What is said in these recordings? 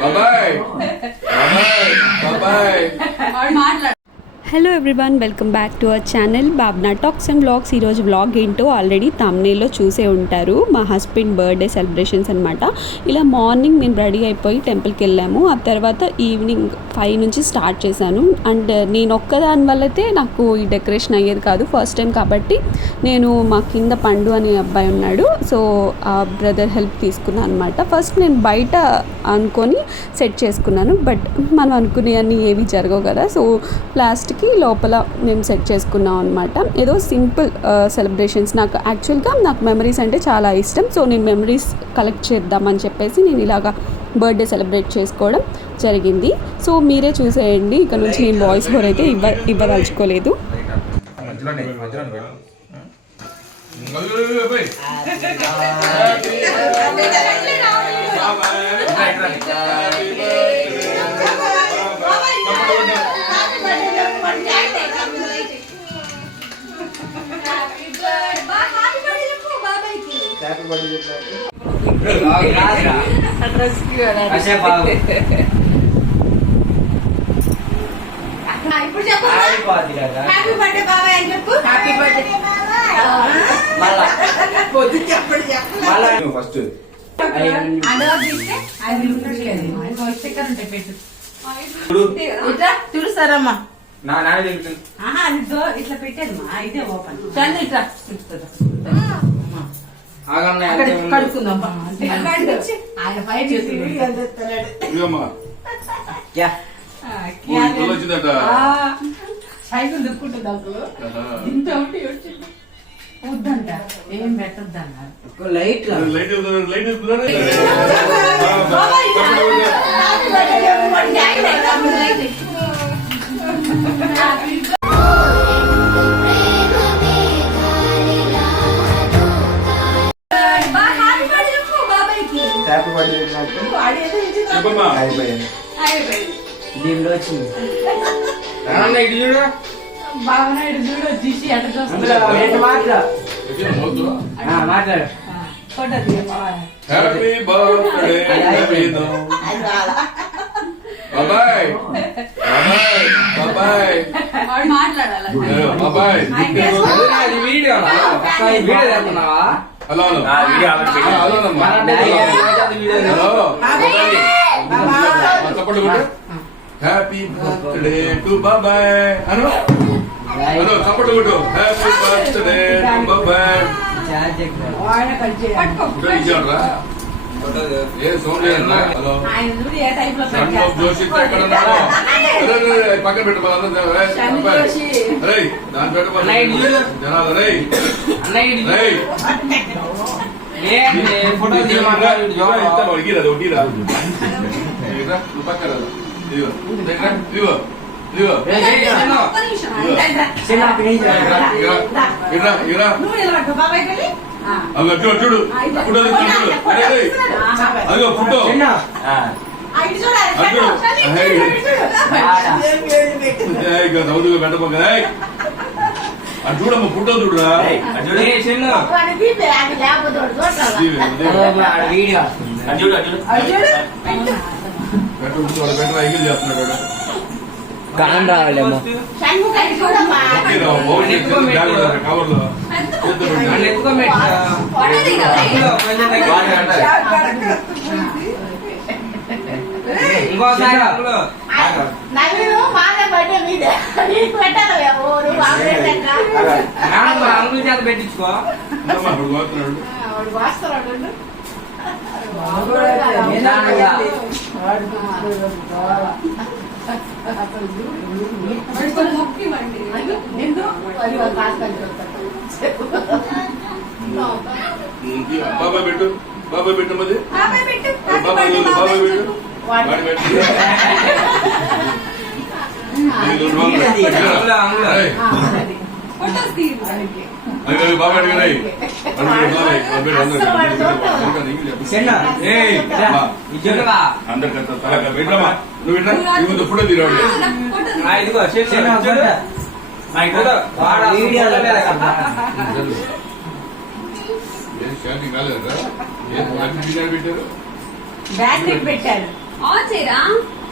బాబాయ్ బాబాయ్ బాబాయ్ మాట్లాడు hello everyone welcome back to our channel Babna talks and vlogs ఈరోజు బ్లాగ్ ఏంటో ఆల్రెడీ తమ్నేలో చూసే ఉంటారు. మా హస్బెండ్ బర్త్డే సెలబ్రేషన్స్ అనమాట ఇలా మార్నింగ్ మేము రెడీ అయిపోయి టెంపుల్కి వెళ్ళాము. ఆ తర్వాత ఈవినింగ్ ఫైవ్ నుంచి స్టార్ట్ చేశాను. అండ్ నేను ఒక్కదాని వల్ల అయితే నాకు ఈ డెకరేషన్ అయ్యేది కాదు. ఫస్ట్ టైం కాబట్టి నేను మా కింద పండు అనే అబ్బాయి ఉన్నాడు. సో ఆ బ్రదర్ హెల్ప్ తీసుకున్నాను అనమాట ఫస్ట్ నేను బయట అనుకొని సెట్ చేసుకున్నాను. బట్ మనం అనుకునే అన్ని ఏవి జరగవు కదా. సో లాస్ట్కి లోపల మేము సెట్ చేసుకున్నాం అనమాట ఏదో సింపుల్ సెలబ్రేషన్స్ నాకు యాక్చువల్గా నాకు మెమరీస్ అంటే చాలా ఇష్టం. సో నేను మెమరీస్ కలెక్ట్ చేద్దామని చెప్పేసి నేను ఇలాగా బర్త్డే సెలబ్రేట్ చేసుకోవడం జరిగింది. సో మీరే చూసేయండి. ఇక నుంచి నేను వాయిస్ ఓవర్ అయితే ఇవ్వ ఇవ్వదలుచుకోలేదు. మధ్యలోనే మధ్యలోనే కాసేపు ఆగు. ఇప్పుడు చెప్పు హ్యాపీ బర్త్డే బాబాయ్ అని చెప్పు హ్యాపీ బర్త్డే మళ్ళా పొద్దు చెప్పడు చెప్పు మళ్ళా ఫస్ట్ స్టిక్కర్ నా నాన్న తింటుంది ఇట్లా పెట్టాను ఇదే ఓపెన్ చంద్ర ఇట్లా కడుక్కుందాం. ఆయన. ఇంట్లో వచ్చిందట సైకిల్ దుక్కుంటుంది అప్పుడు ఇంత ఉంటే వద్దంట. ఏం పెట్టొద్దు లైట్. లైట్ వెళ్తున్నారు, లైట్ హ్యాపీ బర్త్డే అయిపోయింది. దీనిలో వచ్చింది. ఇటు చూడు. బావనాయుడు చూడు తీసి ఎట అందులో చూస్తున్నాడు రెండు మాటలు. వద్దు. ఆ, మాట్లాడు. ఫోటో హ్యాపీ బర్త్డే బాబాయ్ బాబాయ్ బాబాయ్ మాట్లాడాలి? బాబాయ్ video video తెస్తున్నావా hello hello hello happy birthday to బాబాయ్ అను హలో చప్పట్లు కొట్టు. హ్యాపీ బర్త్డే టు బాబాయ్ జోషి. పక్కన పెట్టు దాని పెట్టు. జనాలు. రా. రా. అదిగో, చూడు. ఫోటో. అదిగో, ఫోటో. అటు నవ్వుదుగా పెట్టబోక, అటు చూడమ్మా ఫోటో చూడురా. అదో. కాన్ రావాలేమో. కవర్లో. చేతిలో పెట్టు. నన్ను ఎత్తుకోబెట్టు. అందులో కొంచెం దగ్గర. ఇంకోసారి అందులో. నాన్న మా అంకుల్ చేత పెట్టించుకో. ఇంకి బాబాయ్ పెట్టు బాబాయ్ పెట్టు మరి బాబాయ్ పెట్టు వాడి పెట్టు. వాడు పెట్టు, బాబా అడిగినాయి అందరికంత తలక పెట్టమ్మా నువ్వు ఇట్లా ముందు ఫోటో తీరవండి కాలేదా పెట్టారు బ్యాటరీ పెట్టారు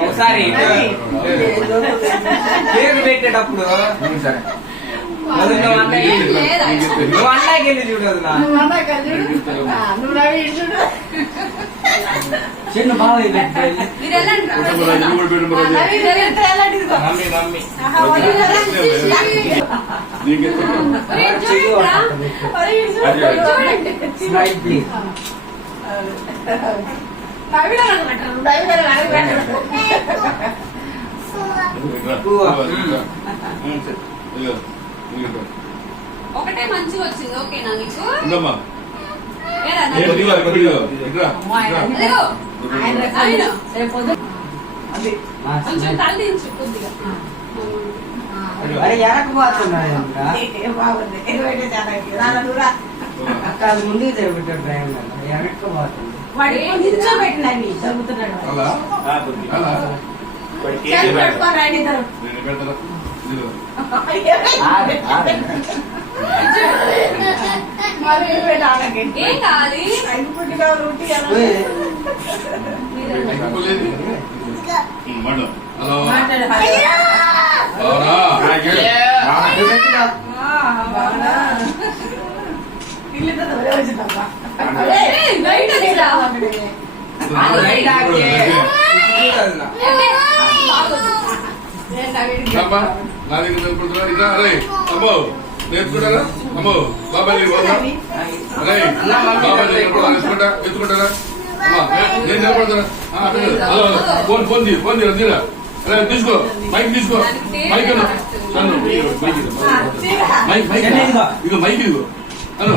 ఒకసారి పేరు పెట్టేటప్పుడు. నువ్వు అన్నాకి వెళ్ళి చూడదు చిన్న బాగా ఒకటే మంచిగా వచ్చింది ఓకేనా నీకు? కొంచెం తల్లించు కొద్దిగా. మరి ఎనకపోతున్నాయి ముందుకు తెరబెట్టాడు డ్రైవర్ ఎనక్కపోతుంది వాడు నిల్చోబెట్టిన జరుగుతున్నాడు? మాట్లాడు అమ్మో నేర్చుకుంటారా అమ్మో బాబాయ్ అరే బాబాయ్ నేర్చుకుంటా ఎత్తుకుంటారా నేను నిలబడతారా హలో ఫోన్ ఫోన్ తీరు ఫోన్ తీరు? తీరా అరే తీసుకో మైక్ తీసుకో మైక్ మైక్ మైక్ ఇదిగో మైక్ ఇదిగో. హలో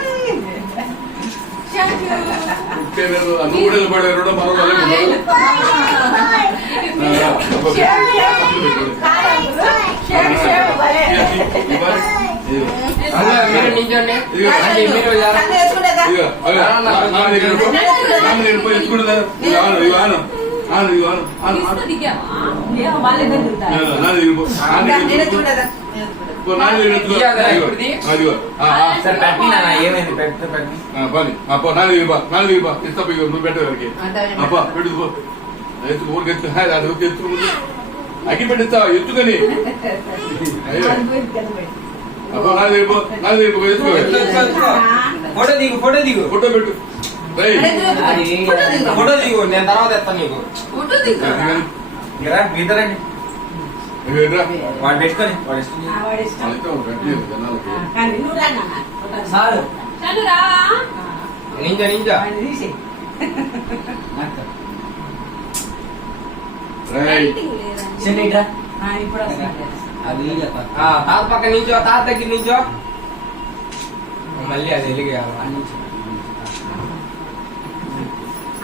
ముఖ్యలేదు నూడెలు పడే కూడా నువ్వు పెట్టేవారికి అబ్బా పెట్టుకో ఎత్తుకు ఊరికి ఎత్తు. అది ఊరికి ఎత్తుకు అగ్గి పెట్టిస్తావా ఎత్తుకని. అబ్బా నాది రేపు నాది రేపు ఎత్తుకో. ఫోటో దిగు ఫోటో దిగు. ఫోటో పెట్టు. ఫోటో దిగు. నేను తర్వాత ఎత్తాను నీకు. ఫోటో దిగు. మీదరండి వాడు పెట్టుకొని వాడు నింజా నింజా. అది తాత పక్కన నించో తాత దగ్గర నించో. మళ్ళీ అది వెళ్ళి అన్నించు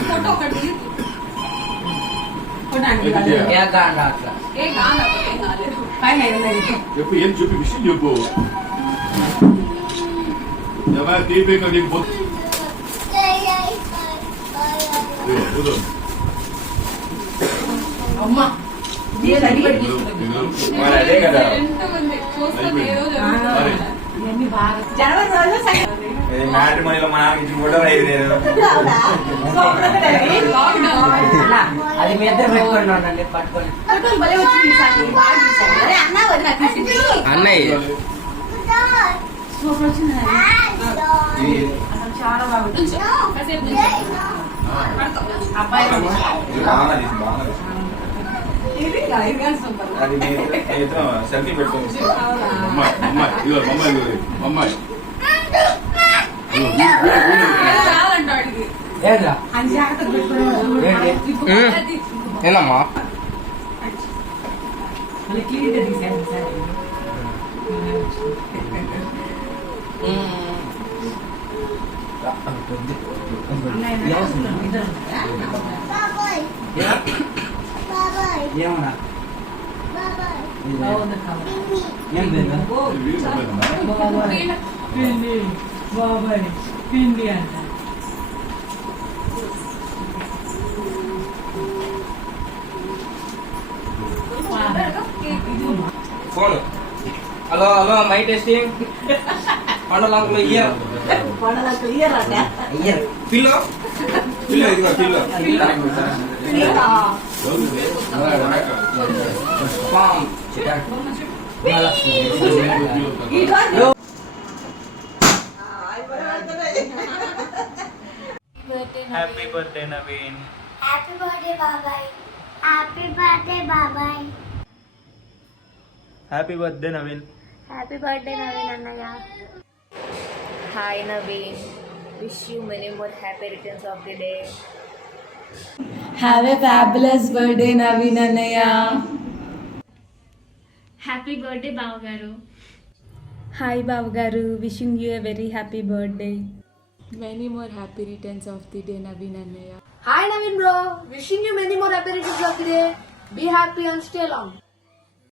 ఫోటో ఒకటి. చెప్పు ఏం చెప్పి విషయం చెప్పు. ఎవరు దీపిక నీకు పొత్తు అమ్మా అదే కదా. జనవరి రోజు సగం. మ్యాట్రిమోనీలో మా నాన్న ఫోటో నేను. అలా, అది మీ ఇద్దరు పెట్టుకోండి ఉండండి. అన్నయ్య సూపర్ వచ్చింది చాలా. అబ్బాయి సెల్ఫీ పెట్టుకోవచ్చు అమ్మాయి అమ్మాయి ఇదిగో అమ్మాయి ఇదిగో అమ్మాయి ఇదిగో, వీడు, వీడు, వీడు. ఏంట్రా అని జాగ్రత్తగా పెట్టుకోవాలి. ఏంటి? ఇప్పుడు ఏనమ్మా మళ్ళీ క్లీన్గా తీశాను ఈసారి. అన్నయ్య నా అవసరం ఇద్దరు ఉన్నారా? ఏమన్నా బాగుంది కవర్. ఏం లేదు ఓ, ఇది వీడు అమ్మాయి. బాబాయ్. పిండి బాబాయ్ పిండి అంట phone hello hello my testing పండుగ అంకుల్ ఇయర్ పండగలకు ఇయ్యరాట అయ్యర్ పిల్లో పిల్లో ఇదిగో pillow palm happy birthday Naveen happy birthday బాబాయ్ హ్యాపీ బర్త్డే బాబాయ్ happy birthday Naveen happy birthday Naveen అన్నయ్య Hi Naveen, wish you many more happy returns of the day. Have a fabulous birthday, Naveen Annaya. Happy birthday బావగారు hi బాబు గారు wishing you a very happy birthday Many more happy returns of the day, Naveen Annaya. Hi Naveen bro, wishing you many more happy returns of the day. Be happy and stay long.